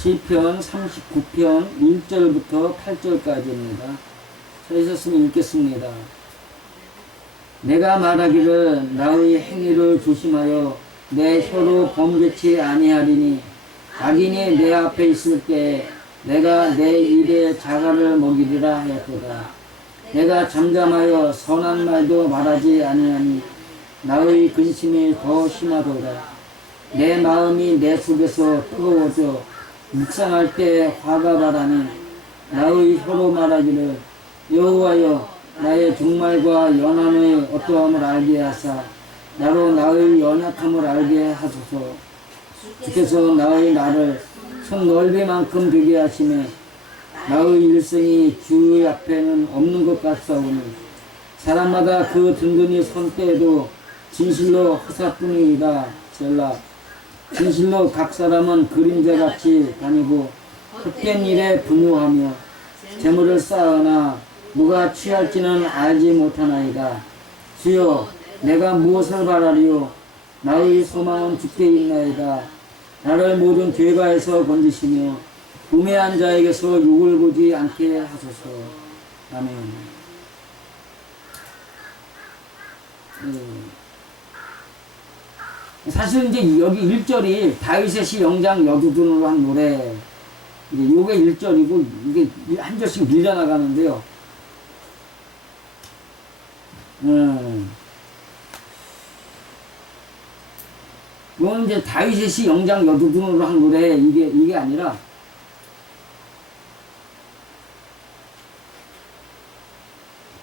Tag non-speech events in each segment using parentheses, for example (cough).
시편 39편 1절부터 8절까지입니다. 서 있었으면 읽겠습니다. 내가 말하기를 나의 행위를 조심하여 내 혀로 범죄치 아니하리니 악인이 내 앞에 있을 때 내가 내 입에 자갈을 먹이리라 하였도다. 내가 잠잠하여 선한 말도 말하지 아니하니 나의 근심이 더 심하도다. 내 마음이 내 속에서 뜨거워져 묵상할 때 화가 바라니 나의 혀로 말하기를 여호와여 나의 종말과 연한의 어떠함을 알게 하사 나로 나의 연약함을 알게 하소서. 주께서 나의 나를 손 넓이만큼 되게 하시매 나의 일생이 주 앞에는 없는 것 같사오니 사람마다 그 든든히 선 때에도 진실로 허사뿐이다. 셀라 진실로 각 사람은 그림자같이 다니고 헛된 일에 분노하며 재물을 쌓으나 누가 취할지는 알지 못하나이다. 주여 내가 무엇을 바라리요 나의 소망은 주께 있나이다. 나를 모든 죄가에서 건지시며 우매한 자에게서 욕을 보지 않게 하소서. 아멘. 음. 사실 이제 여기 1절이 다윗의 시 영장 여두둔으로 한 노래 이제 요게 1절이고 이게 한 절씩 밀려나가는데요. 음. 이건 이제 다윗의 시 영장 여두둔으로 한 노래 이게 이게 아니라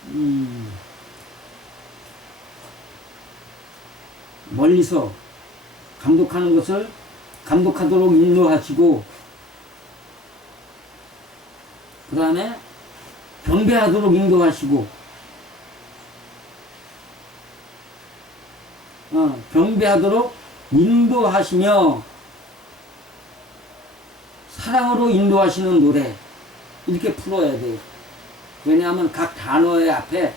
음. 멀리서 감독하는 것을 감독하도록 인도하시고 그 다음에 경배하도록 인도하시고 어, 경배하도록 인도하시며 사랑으로 인도하시는 노래 이렇게 풀어야 돼요. 왜냐하면 각 단어의 앞에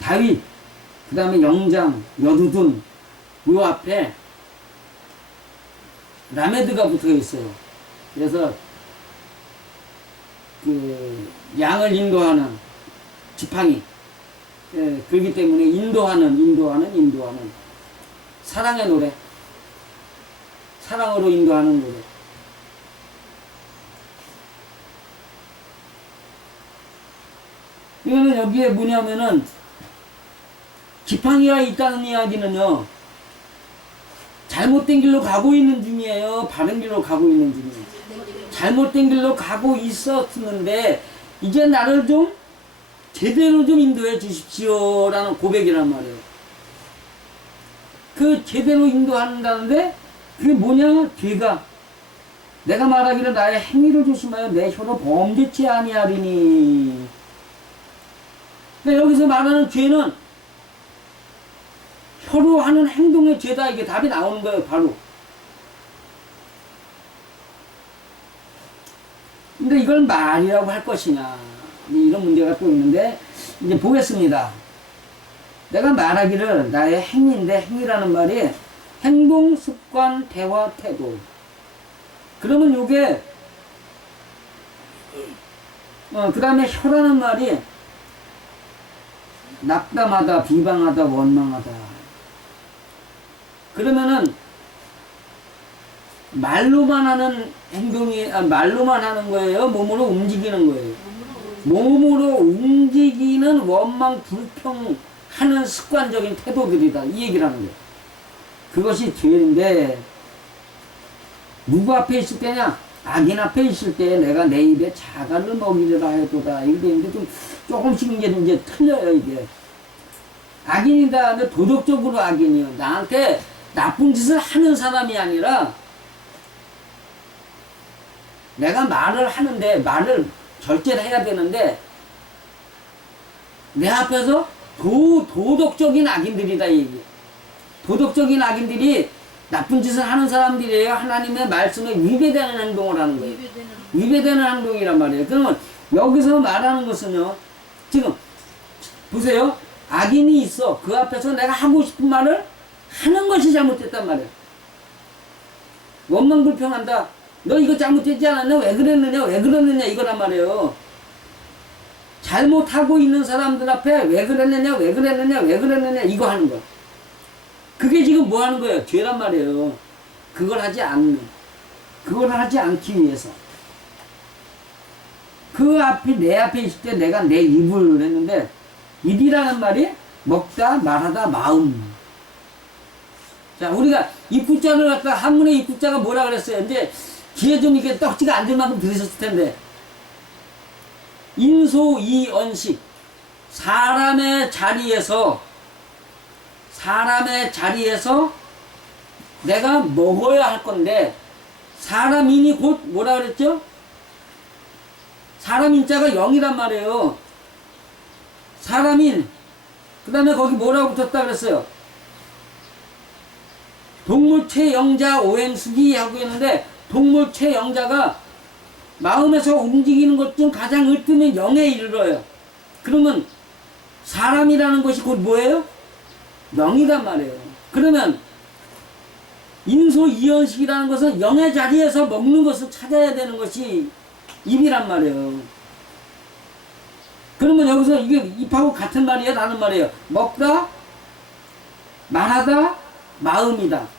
다윗 그 다음에 영장 여두둔 요 앞에 라메드가 붙어 있어요. 그래서 그 양을 인도하는 지팡이. 예, 그렇기 때문에 인도하는 인도하는 인도하는. 사랑의 노래. 사랑으로 인도하는 노래. 이거는 여기에 뭐냐면은 지팡이가 있다는 이야기는요 잘못된 길로 가고 있는 중이에요 바른 길로 가고 있는 중이에요 잘못된 길로 가고 있었는데 이제 나를 좀 제대로 좀 인도해 주십시오라는 고백이란 말이에요. 그 제대로 인도한다는데 그게 뭐냐? 죄가 내가 말하기를 나의 행위를 조심하여 내 혀로 범죄치 아니하리니. 그러니까 여기서 말하는 죄는 혀로 하는 행동의 죄다 이게 답이 나오는 거예요, 바로. 근데 이걸 말이라고 할 것이냐. 이런 문제가 또 있는데, 이제 보겠습니다. 내가 말하기를 나의 행위인데, 행위라는 말이 행동, 습관, 대화, 태도. 그러면 요게, 어, 그 다음에 혀라는 말이 낙담하다, 비방하다, 원망하다. 그러면은 말로만 하는 행동이 아, 말로만 하는 거예요. 몸으로 움직이는 거예요. 몸으로 움직이는 원망 불평하는 습관적인 태도들이다. 이 얘기를 하는 거예요. 그것이 죄인데 누구 앞에 있을 때냐? 악인 앞에 있을 때 내가 내 입에 자갈을 먹이려다 해도다. 이게 되는데 좀 조금씩 이제 이제 틀려요 이게. 악인이다. 근데 도덕적으로 악인이요. 나한테 나쁜 짓을 하는 사람이 아니라 내가 말을 하는데 말을 절제를 해야 되는데 내 앞에서 도, 도덕적인 악인들이다 이 얘기. 도덕적인 악인들이 나쁜 짓을 하는 사람들이에요. 하나님의 말씀에 위배되는 행동을 하는 거예요. 위배되는 행동이란 말이에요. 그러면 여기서 말하는 것은요. 지금 보세요. 악인이 있어. 그 앞에서 내가 하고 싶은 말을 하는 것이 잘못됐단 말이에요. 원망 불평한다. 너 이거 잘못했지 않았냐? 왜 그랬느냐? 왜 그랬느냐? 이거란 말이에요. 잘못하고 있는 사람들 앞에 왜 그랬느냐? 왜 그랬느냐? 왜 그랬느냐? 이거 하는 거야. 그게 지금 뭐 하는 거예요? 죄란 말이에요. 그걸 하지 않는. 그걸 하지 않기 위해서. 그 앞에, 내 앞에 있을 때 내가 내 입을 했는데, 입이라는 말이 먹다, 말하다, 마음. 자, 우리가 입구자를 갖다 한문의 입구자가 뭐라 그랬어요? 이제 귀에 좀 이렇게 떡지가 안 될 만큼 들으셨을 텐데. 인소이언식. 사람의 자리에서, 사람의 자리에서 내가 먹어야 할 건데, 사람인이 곧 뭐라 그랬죠? 사람 인자가 영이란 말이에요. 사람인. 그 다음에 거기 뭐라고 붙었다 그랬어요? 동물 최영자 오행수기 하고 있는데 동물 최영자가 마음에서 움직이는 것 중 가장 으뜸은 영에 이르러요. 그러면 사람이라는 것이 곧 뭐예요? 영이란 말이에요. 그러면 인소 이연식이라는 것은 영의 자리에서 먹는 것을 찾아야 되는 것이 입이란 말이에요. 그러면 여기서 이게 입하고 같은 말이에요? 라는 말이에요. 먹다, 말하다, 마음이다.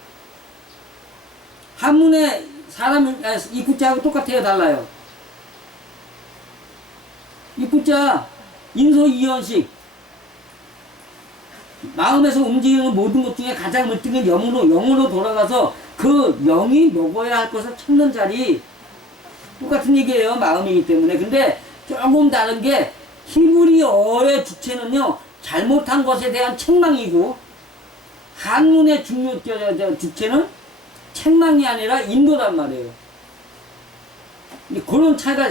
한문에 사람 아, 입구자하고 똑같아요, 달라요. 입구자 인소이연식. 마음에서 움직이는 모든 것 중에 가장 으뜸인 영으로 영으로 돌아가서 그 영이 먹어야 할 것을 찾는 자리. 똑같은 얘기예요 마음이기 때문에. 근데 조금 다른 게 히브리어의 주체는요 잘못한 것에 대한 책망이고 한문의 중요 주체는 책망이 아니라 인도란 말이에요. 그런 차이가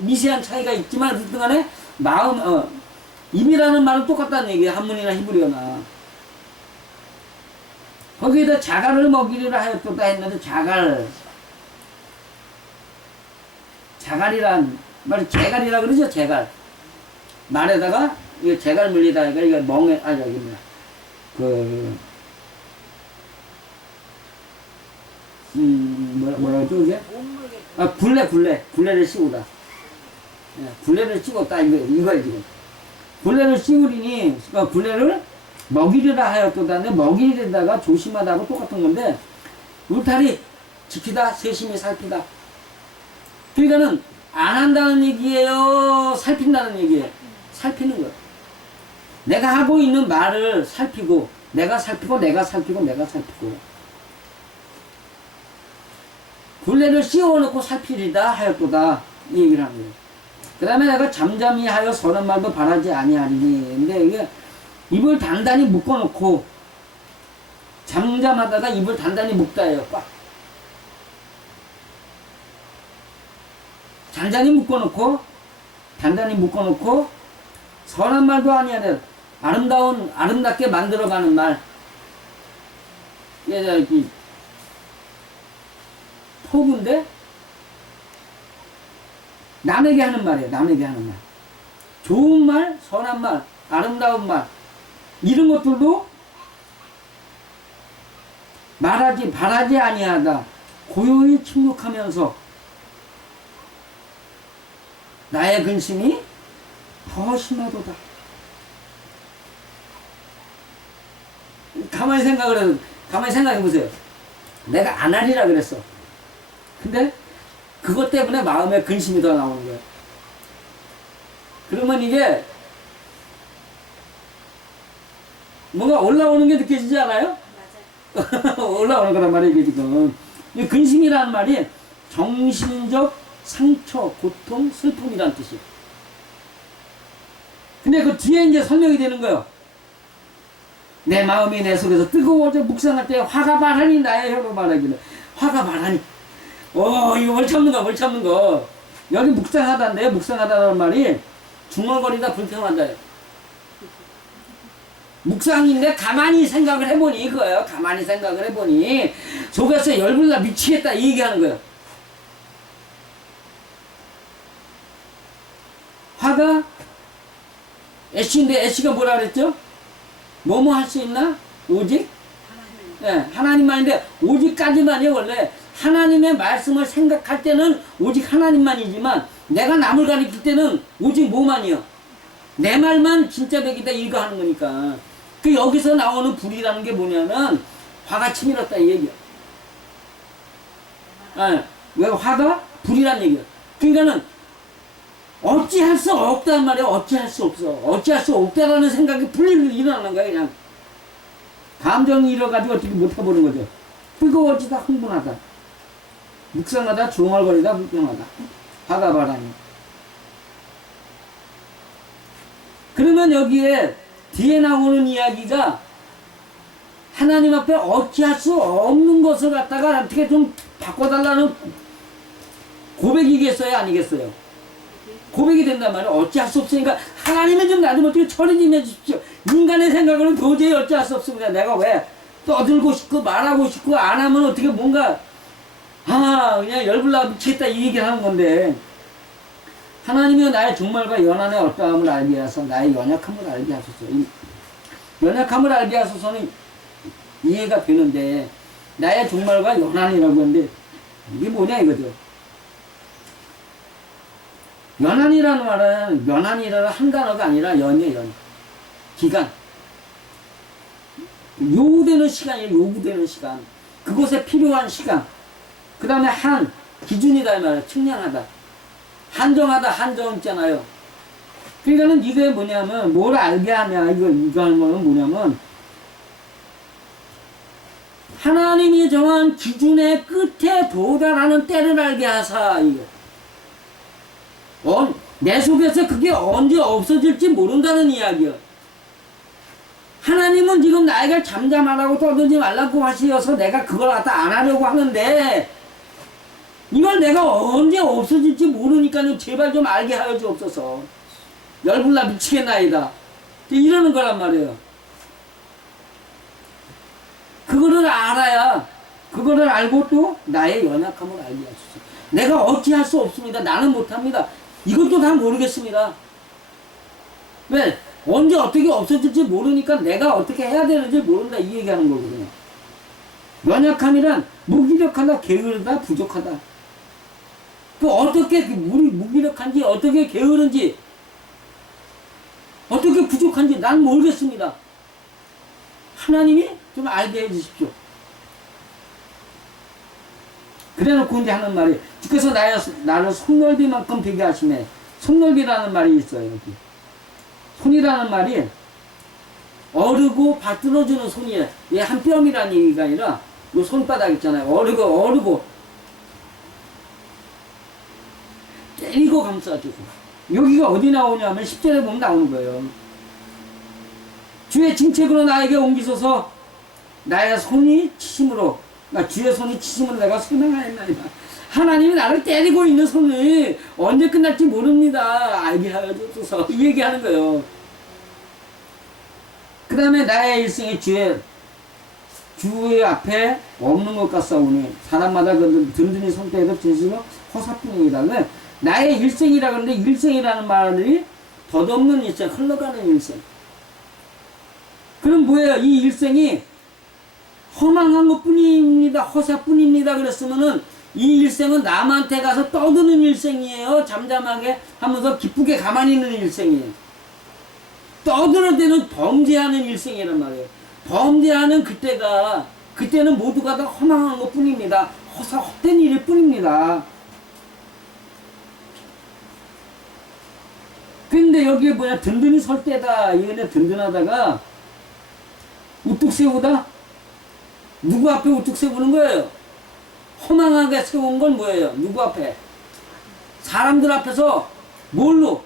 미세한 차이가 있지만 어쨌든 간에 마음 어 입이라는 말은 똑같다는 얘기예요. 한문이나 히브리어나. 거기에다 자갈을 먹이리라 하였다 했는데 자갈 자갈이란 말이 재갈이라 그러죠 재갈 말에다가 이거 재갈 물리다가 이거 멍에 아 뭐야 그 음, 뭐라, 뭐라 그러죠, 그게? 아, 굴레, 굴레. 굴레를 씌우다. 예, 굴레를 씌웠다, 이거, 이거야, 지금. 굴레를 씌우리니, 그 굴레를 먹이리라 하였다는데, 먹이리다가 조심하다고 똑같은 건데, 울타리 지키다, 세심히 살피다. 그러니까는, 안 한다는 얘기예요? 살핀다는 얘기예요? 살피는 거예요. 내가 하고 있는 말을 살피고, 내가 살피고, 내가 살피고, 내가 살피고. 굴레를 씌워놓고 살피리다 하였도다 이 얘기를 거예요. 그 다음에 내가 잠잠히 하여 선한 말도 바라지 아니하리니. 근데 이게 입을 단단히 묶어놓고 잠잠하다가 입을 단단히 묶다예요 꽉. 단단히 묶어놓고 단단히 묶어놓고 선한 말도 아니하는 아름다운 아름답게 만들어가는 말 기 포부인데 남에게 하는 말이에요. 남에게 하는 말. 좋은 말, 선한 말, 아름다운 말 이런 것들도 말하지 바라지 아니하다. 고요히 침묵하면서 나의 근심이 더 심하도다. 가만히 생각을 해서 가만히 생각해 보세요. 내가 안 하리라 그랬어. 근데 그것 때문에 마음에 근심이 더 나오는 거예요. 그러면 이게 뭔가 올라오는 게 느껴지지 않아요? (laughs) 올라오는 거란 말이에요, 이게 지금. 이 근심이라는 말이 정신적 상처, 고통, 슬픔이란 뜻이에요. 근데 그 뒤에 이제 설명이 되는 거예요. 내 마음이 내 속에서 뜨거워져 묵상할 때 화가 말하니 나의 혀로 말하기는 화가 말하니 어 이거 뭘 참는 거뭘 참는 거. 여기 묵상하다인데 묵상하다는 말이 중얼거리다 불평한다. 묵상인데 가만히 생각을 해보니 이거예요. 가만히 생각을 해보니 속에서 열불나 미치겠다 이 얘기하는 거예요. 화가 애쉬인데 애쉬가 뭐라 그랬죠? 뭐뭐 할 수 있나? 오직? 하나님. 예, 하나님만인데 오직까지만이 원래 하나님의 말씀을 생각할 때는 오직 하나님만이지만 내가 남을 가리킬 때는 오직 뭐만이요? 내 말만 진짜 백이다 이거 하는 거니까. 그 여기서 나오는 불이라는 게 뭐냐면 화가 치밀었다 이 얘기야. 아, 왜 화가? 불이란 얘기야. 그러니까는 어찌할 수 없단 말이야. 어찌할 수 없어. 어찌할 수 없다라는 생각이 불일 일어나는 거야 그냥. 감정이 일어가지고 어떻게 못해보는 거죠. 뜨거워지다 흥분하다 묵상하다 중얼거리다 불평하다. 화가 바람이. 그러면 여기에 뒤에 나오는 이야기가 하나님 앞에 어찌할 수 없는 것을 갖다가 어떻게 좀 바꿔달라는 고백이겠어요 아니겠어요? 고백이 된단 말이에요. 어찌할 수 없으니까 하나님은 좀 나도 어떻게 처리 좀 해주십시오. 인간의 생각으로는 도저히 어찌할 수 없습니다. 내가 왜 떠들고 싶고 말하고 싶고 안 하면 어떻게 뭔가 아 그냥 열불나 미치겠다 이 얘기를 하는 건데. 하나님이 나의 종말과 연한의 어떠함을 알게 하셔서 나의 연약함을 알게 하소서. 이 연약함을 알게 하소서는 이해가 되는데 나의 종말과 연한이라고 하는데 이게 뭐냐 이거죠? 연한이라는 말은 연한이라는 한 단어가 아니라 연이에요 연. 기간. 요구되는 시간이에요 요구되는 시간. 그곳에 필요한 시간 그 다음에 한 기준이다 이 말이야. 측량하다. 한정하다 한정 있잖아요. 그러니까는 이게 뭐냐면 뭘 알게 하냐 이거 이거 하는 거는 뭐냐면 하나님이 정한 기준의 끝에 도달하는 때를 알게 하사 이거 어, 내 속에서 그게 언제 없어질지 모른다는 이야기야. 하나님은 지금 나에게 잠잠하라고 떠들지 말라고 하시어서 내가 그걸 갖다 안 하려고 하는데 이걸 내가 언제 없어질지 모르니까 제발 좀 알게 하여 주옵소서. 열불나 미치겠나이다. 이러는 거란 말이에요. 그거를 알아야, 그거를 알고 또 나의 연약함을 알게 하소서. 내가 어찌할 수 없습니다. 나는 못합니다. 이것도 다 모르겠습니다. 왜? 언제 어떻게 없어질지 모르니까 내가 어떻게 해야 되는지 모른다. 이 얘기하는 거거든요. 연약함이란 무기력하다, 게으르다, 부족하다. 그 어떻게 우리 무기력한지 어떻게 게으른지 어떻게 부족한지 난 모르겠습니다. 하나님이 좀 알게 해주십시오. 그래놓고 이제 하는 말이 주께서 나의, 나를 손넓이만큼 되게 하시네. 손넓이라는 말이 있어요 여기. 손이라는 말이 어르고 받들어주는 손이에요. 얘한 뼘이라는 얘기가 아니라 요 손바닥 있잖아요. 어르고 어르고 때리고 감싸주고. 여기가 어디 나오냐면 10절에 보면 나오는 거예요. 주의 징책으로 나에게 옮기소서. 나의 손이 치심으로 나 주의 손이 치심으로 내가 소명하였나이다. 하나님이 나를 때리고 있는 손이 언제 끝날지 모릅니다. 알게 하여 주소서. 이 얘기하는 거예요. 그 다음에 나의 일생의 주의 주의 앞에 없는 것 같사오니 사람마다 그 든든히 손대도 진실로 허사뿐이다 나의 일생이라 그러는데 일생이라는 말이 덧없는 일생, 흘러가는 일생. 그럼 뭐예요? 이 일생이 허망한 것 뿐입니다. 허사 뿐입니다. 그랬으면은 이 일생은 남한테 가서 떠드는 일생이에요. 잠잠하게 하면서 기쁘게 가만히 있는 일생이에요. 떠들어대는 범죄하는 일생이란 말이에요. 범죄하는 그때가, 그때는 모두가 다 허망한 것 뿐입니다. 허사, 헛된 일일 뿐입니다. 근데 여기에 뭐냐 든든히 설 때다. 이거는 든든하다가 우뚝 세우다? 누구 앞에 우뚝 세우는 거예요? 허망하게 세운 건 뭐예요? 누구 앞에? 사람들 앞에서 뭘로?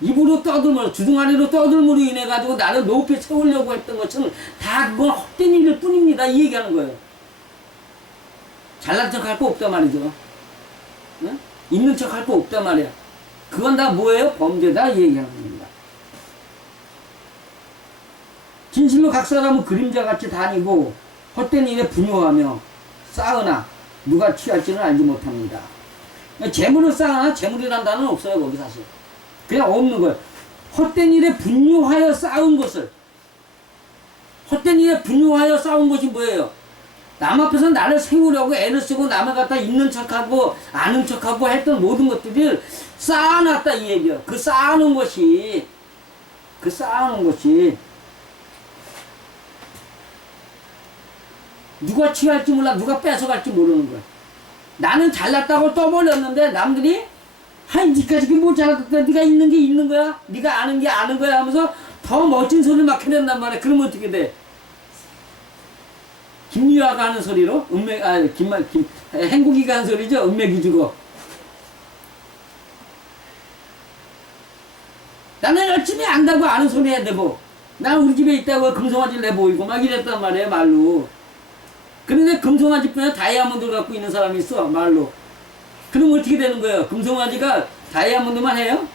입으로 떠들므로 주둥아리로 떠들므로 인해 가지고 나를 높이 세우려고 했던 것은 다 그건 헛된 일일 뿐입니다. 이 얘기하는 거예요. 잘난 척 할 거 없단 말이죠. 응? 있는 척 할 거 없단 말이야 그건 다 뭐예요? 범죄다 이 얘기하는 겁니다. 진실로 각 사람은 그림자같이 다니고 헛된 일에 분요하며 싸우나 누가 취할지는 알지 못합니다. 재물을 쌓으나 재물이란 단어는 없어요 거기 사실. 그냥 없는 거예요. 헛된 일에 분요하여 싸운 것을 헛된 일에 분요하여 싸운 것이 뭐예요? 남 앞에서 나를 세우려고 애를 쓰고 남을 갖다 있는 척하고 아는 척하고 했던 모든 것들을 쌓아놨다 이 얘기야. 그 쌓아놓은 것이 그 쌓아놓은 것이 누가 취할지 몰라 누가 뺏어갈지 모르는 거야. 나는 잘났다고 떠벌렸는데 남들이 하이 니까지 못 잘났다 네가 있는 게 있는 거야? 네가 아는 게 아는 거야? 하면서 더 멋진 소리를 막 해낸단 말이야. 그러면 어떻게 돼 김유아가 하는 소리로 은맥 아 김만 김 행국이가 하는 소리죠? 은맥이 주고 나는 열심히 안다고 아는 소리 해야 되고 난 우리 집에 있다고 금송아지를 내보이고 막 이랬단 말이에요 말로. 그런데 금송아지뿐에 다이아몬드를 갖고 있는 사람이 있어 말로. 그럼 어떻게 되는 거예요? 금송아지가 다이아몬드만 해요?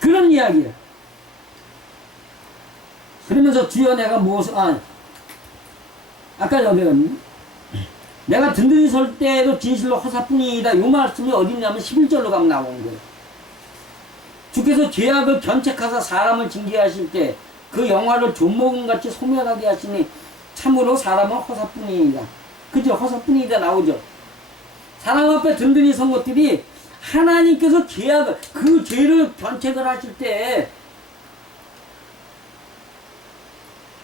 그런 이야기야 그러면서 주여 내가 무엇을 아 아까 여기 내가 든든히 설 때도 진실로 허사뿐이다. 이 말씀이 어딨냐면 11절로 가면 나오는 거예요. 주께서 죄악을 견책하사 사람을 징계하실 때 그 영화를 존목음같이 소멸하게 하시니 참으로 사람은 허사뿐이다. 그죠? 허사뿐이다 나오죠. 사람 앞에 든든히 선 것들이 하나님께서 죄악을 그 죄를 견책을 하실 때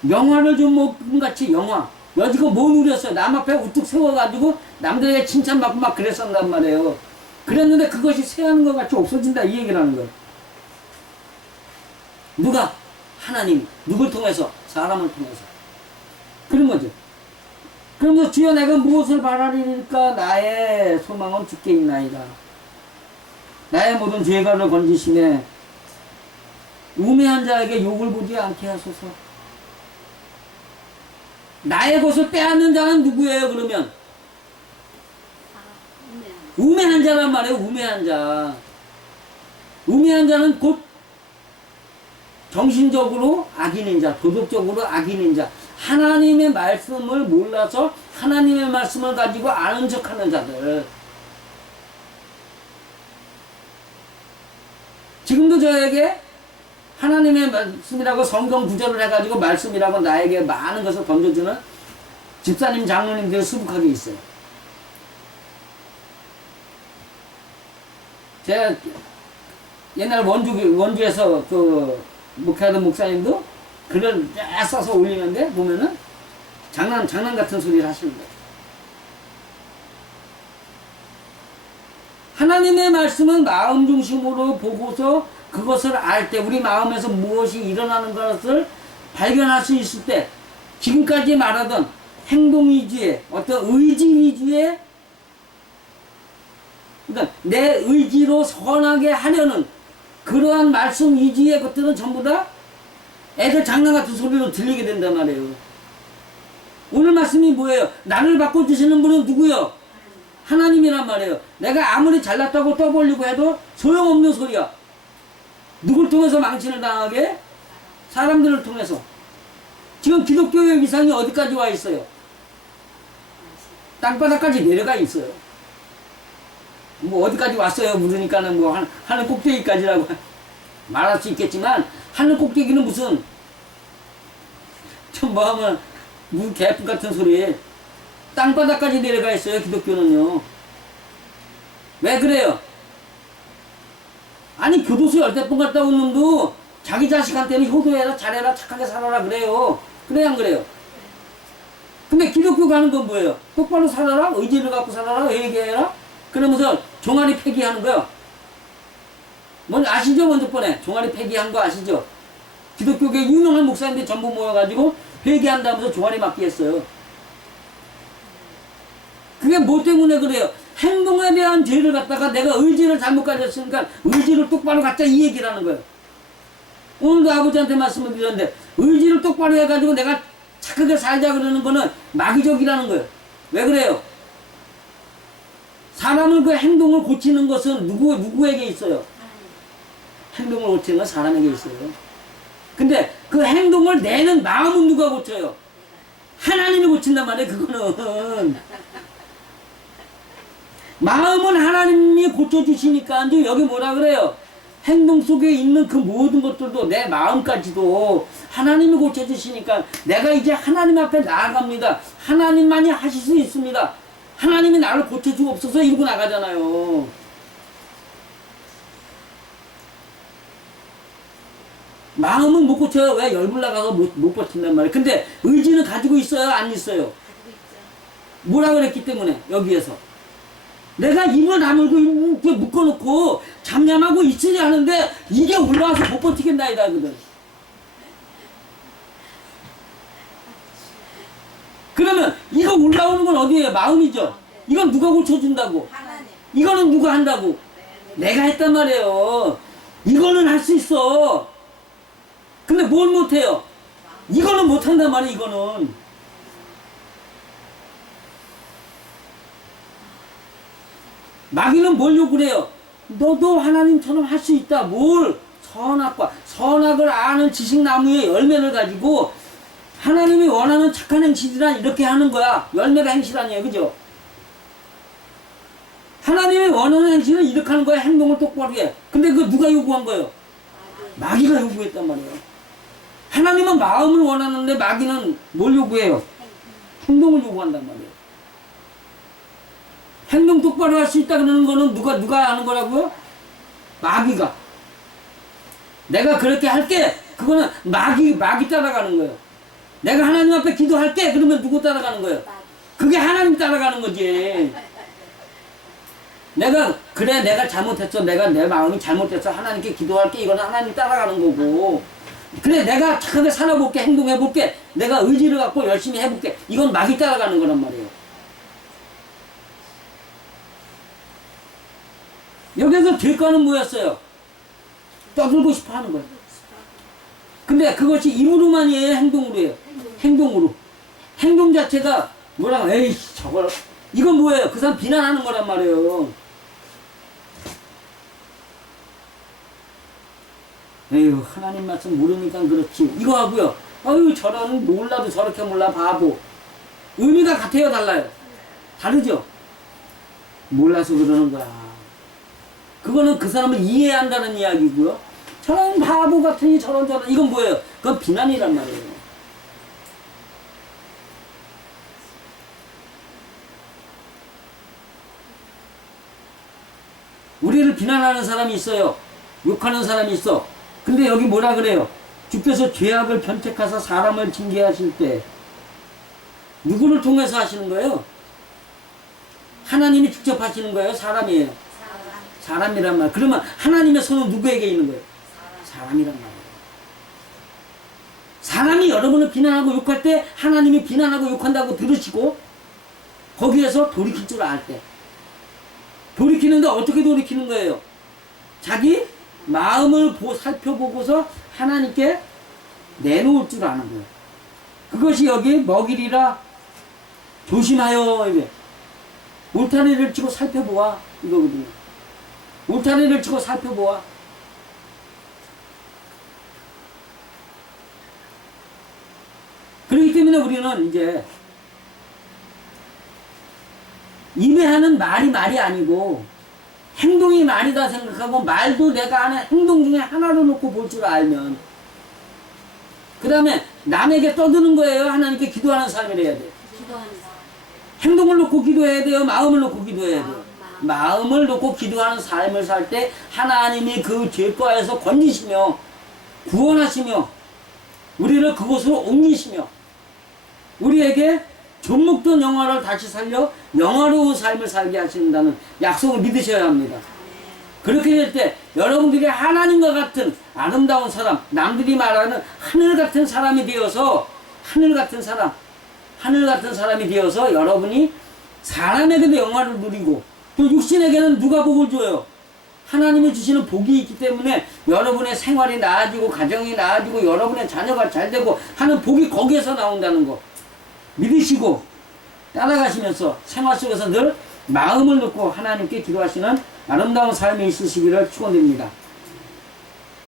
영화를 좀 먹음같이 영화 여지껏 뭐 누렸어요? 남 앞에 우뚝 세워가지고 남들에게 칭찬받고 막 그랬었단 말이에요. 그랬는데 그것이 새하는 것 같이 없어진다 이 얘기를 하는 거예요. 누가? 하나님. 누굴 통해서? 사람을 통해서. 그런 거죠. 그러면서 주여 내가 무엇을 바라리니까 나의 소망은 주께 있나이다. 나의 모든 죄가를 건지심에 우매한 자에게 욕을 보지 않게 하소서 나의 것을 빼앗는 자는 누구예요 그러면? 우매한 자란 말이에요 우매한 자. 우매한 자는 곧 정신적으로 악인인 자 도덕적으로 악인인 자. 하나님의 말씀을 몰라서 하나님의 말씀을 가지고 아는 척 하는 자들. 지금도 저에게 하나님의 말씀이라고 성경 구절을 해가지고 말씀이라고 나에게 많은 것을 던져주는 집사님 장로님들 수북하게 있어요. 제가 옛날 원주 원주에서 그 목회하던 목사님도 글을 쫙 써서 올리는데 보면은 장난 장난 같은 소리를 하시는 거예요. 하나님의 말씀은 마음 중심으로 보고서 그것을 알 때 우리 마음에서 무엇이 일어나는 것을 발견할 수 있을 때 지금까지 말하던 행동 위주의 어떤 의지 위주의 그러니까 내 의지로 선하게 하려는 그러한 말씀 위주의 것들은 전부 다 애들 장난 같은 소리로 들리게 된단 말이에요. 오늘 말씀이 뭐예요? 나를 바꿔주시는 분은 누구요? 하나님이란 말이에요. 내가 아무리 잘났다고 떠벌리고 해도 소용없는 소리야. 누굴 통해서 망신을 당하게? 사람들을 통해서. 지금 기독교의 위상이 어디까지 와 있어요? 땅바닥까지 내려가 있어요. 뭐 어디까지 왔어요? 물으니까는 뭐 한- 하늘 꼭대기까지라고 (laughs) 말할 수 있겠지만 하늘 꼭대기는 무슨 좀 뭐 하면 무슨 개뿔 같은 소리 땅바닥까지 내려가 있어요 기독교는요 왜 그래요? 아니 교도소 열대 번 갔다 온 놈도 자기 자식한테는 효도해라 잘해라 착하게 살아라 그래요 그래야 안 그래요? 근데 기독교 가는 건 뭐예요? 똑바로 살아라 의지를 갖고 살아라 회개해라 그러면서 종아리 폐기하는 거요 먼저 아시죠 먼저 번에 종아리 폐기한 거 아시죠? 기독교계 유명한 목사님들 전부 모여가지고 회개한다면서 종아리 맞게 했어요. 그게 뭐 때문에 그래요? 행동에 대한 죄를 갖다가 내가 의지를 잘못 가졌으니까 의지를 똑바로 갖자 이 얘기라는 거예요. 오늘도 아버지한테 말씀을 드렸는데 의지를 똑바로 해가지고 내가 착하게 살자 그러는 거는 마귀적이라는 거예요. 왜 그래요? 사람을 그 행동을 고치는 것은 누구, 누구에게 있어요? 행동을 고치는 건 사람에게 있어요. 근데 그 행동을 내는 마음은 누가 고쳐요? 하나님이 고친단 말이에요, 그거는. 마음은 하나님이 고쳐주시니까, 이제 여기 뭐라 그래요? 행동 속에 있는 그 모든 것들도 내 마음까지도 하나님이 고쳐주시니까 내가 이제 하나님 앞에 나아갑니다. 하나님만이 하실 수 있습니다. 하나님이 나를 고쳐주옵소서 이러고 나가잖아요. 마음은 못 고쳐요. 왜 열불 나가서 못, 못 버틴단 말이에요. 근데 의지는 가지고 있어요? 안 있어요? 가지고 있죠. 뭐라 그랬기 때문에 여기에서 내가 입을 다물고 이렇게 묶어놓고 잠잠하고 있으려 하는데 이게 올라와서 못 버티겠나이다 그거든 그러면 이거 올라오는 건 어디에요? 마음이죠? 이건 누가 고쳐준다고. 이거는 누가 한다고? 내가 했단 말이에요. 이거는 할 수 있어. 근데 뭘 못해요? 이거는 못한단 말이에요 이거는 마귀는 뭘 요구를 해요? 너도 하나님처럼 할 수 있다. 뭘? 선악과 선악을 아는 지식나무의 열매를 가지고 하나님이 원하는 착한 행실이란 이렇게 하는 거야. 열매가 행실 아니에요. 그죠? 하나님이 원하는 행실은 이렇게 하는 거야. 행동을 똑바로 해. 근데 그거 누가 요구한 거예요? 마귀가 요구했단 말이에요. 하나님은 마음을 원하는데 마귀는 뭘 요구해요? 행동을 요구한단 말이에요. 행동 똑바로 할 수 있다 그러는 거는 누가 누가 하는 거라고요? 마귀가. 내가 그렇게 할게. 그거는 마귀 마귀 따라가는 거예요. 내가 하나님 앞에 기도할게. 그러면 누구 따라가는 거예요? 그게 하나님 따라가는 거지. 내가 그래 내가 잘못했어. 내가 내 마음이 잘못했어. 하나님께 기도할게. 이거는 하나님 따라가는 거고. 그래 내가 착하게 살아볼게. 행동해볼게. 내가 의지를 갖고 열심히 해볼게. 이건 마귀 따라가는 거란 말이에요. 여기서 될거는 뭐였어요? 떠들고 싶어 하는 거예요. 근데 그것이 입으로만이 에요? 행동으로 해요? 행동으로. 행동 자체가 뭐라고, 에이, 저걸. 이건 뭐예요? 그 사람 비난하는 거란 말이에요. 에휴, 하나님 말씀 모르니까 그렇지. 이거 하고요. 아유, 저런, 몰라도 저렇게 몰라, 바보. 의미가 같아요, 달라요? 다르죠? 몰라서 그러는 거야. 그거는 그 사람을 이해해야 한다는 이야기고요. 저런 바보 같으니 저런 저런 이건 뭐예요? 그건 비난이란 말이에요. 우리를 비난하는 사람이 있어요. 욕하는 사람이 있어. 근데 여기 뭐라 그래요? 주께서 죄악을 변책하사 사람을 징계하실 때 누구를 통해서 하시는 거예요? 하나님이 직접 하시는 거예요? 사람이에요? 사람. 사람이란 말. 그러면 하나님의 손은 누구에게 있는 거예요? 사람이란 말이에요. 사람이 여러분을 비난하고 욕할 때 하나님이 비난하고 욕한다고 들으시고 거기에서 돌이킬 줄 알 때. 돌이키는데 어떻게 돌이키는 거예요? 자기 마음을 보, 살펴보고서 하나님께 내놓을 줄 아는 거예요. 그것이 여기 먹이리라 조심하여 이게 울타리를 치고 살펴보아 이거거든요. 울타리를 치고 살펴보아. 그렇기 때문에 우리는 이제 입에 하는 말이 말이 아니고 행동이 말이다 생각하고 말도 내가 하는 행동 중에 하나로 놓고 볼 줄 알면 그 다음에 남에게 떠드는 거예요. 하나님께 기도하는 삶을 해야 돼요. 기도하는 사람. 행동을 놓고 기도해야 돼요. 마음을 놓고 기도해야 돼요. 마음, 마음을 놓고 기도하는 삶을 살 때 하나님이 그 죄과에서 건지시며 구원하시며 우리를 그곳으로 옮기시며 우리에게 존목된 영화를 다시 살려 영화로운 삶을 살게 하신다는 약속을 믿으셔야 합니다. 그렇게 될 때 여러분들이 하나님과 같은 아름다운 사람, 남들이 말하는 하늘 같은 사람이 되어서 하늘 같은 사람, 하늘 같은 사람이 되어서 여러분이 사람에게도 영화를 누리고 또 육신에게는 누가 복을 줘요? 하나님이 주시는 복이 있기 때문에 여러분의 생활이 나아지고 가정이 나아지고 여러분의 자녀가 잘 되고 하는 복이 거기에서 나온다는 거 믿으시고 따라가시면서 생활 속에서 늘 마음을 놓고 하나님께 기도하시는 아름다운 삶이 있으시기를 축원드립니다.